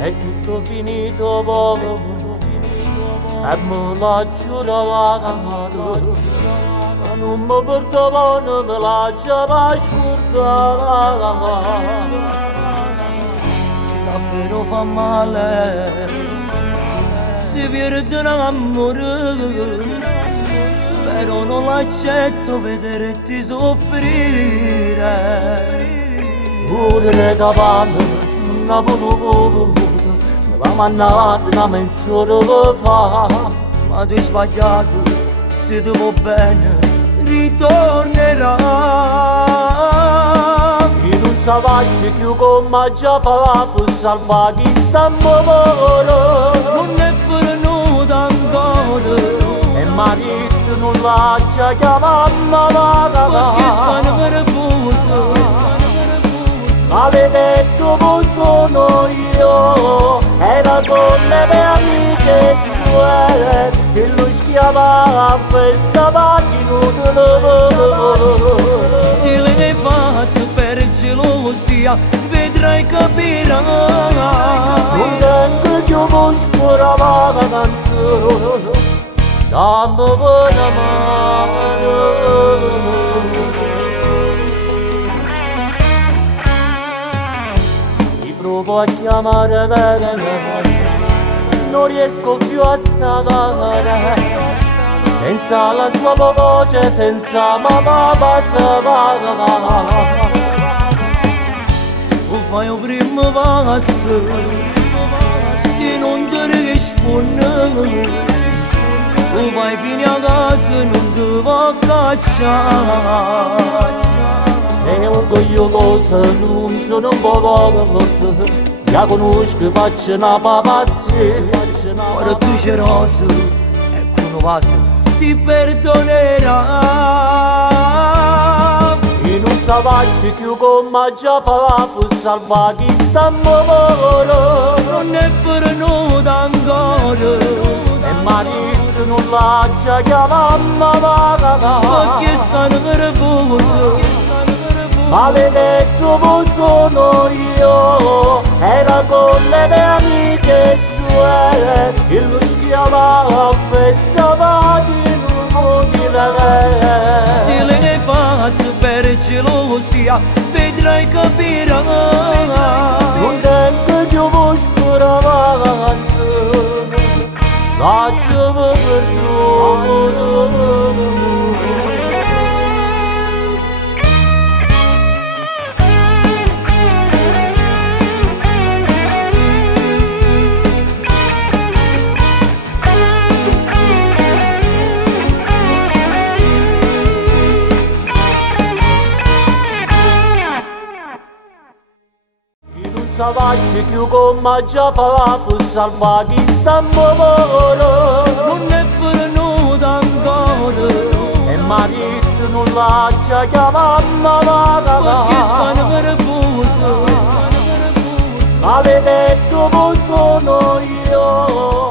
è tutto finito poco, e me la giuravo, non mi porto buono, me la già scordata. Davvero fa male, si perde un amore, però non l'accetto vederti soffrire. Pure le capanne non ho voluto, mi va mannata una mezz'ora per fa, ma tu hai sbagliato, se ti va bene ritornerà. In un salvaggio più come già fa per salvare chi sta morendo, non è venuto ancora e marito non l'ha già chiamata, perché sono nervoso. Maledetto non sono io, era con le mie amiche sue, e lo schiava a festa battuto. Se l'hai fatto per gelosia, vedrai capirai. Non tengo che io speravo la canzone, dammi buona mano. Provo a chiamare bene, non riesco più a stare, senza la sua voce, senza mamma passata. O fai un primo passo, se non ti rispondo, o vai fino a casa, non ti va cacciare. E orgoglioso annuncio non può, la conosco, faccio una papazzia, ora tu geloso e con un vaso ti perdonerà. In un salvaggio più come già fa per salvare chi sta morendo, non è venuto ancora e marito non l'ha già chiamata, perché sono nervoso. Maledetto non sono io, era con le mie amiche sue, e lo schiava a festa inutile. Se l'hai fatto per gelosia, vedrai capirai. Non tengo che io speravo la canzone, lasciami perdono. Salvaggio più come già fa per salvare chi sta morendo, non è venuto ancora e marito non l'ha già chiamata, perché sono nervoso. Maledetto non sono io,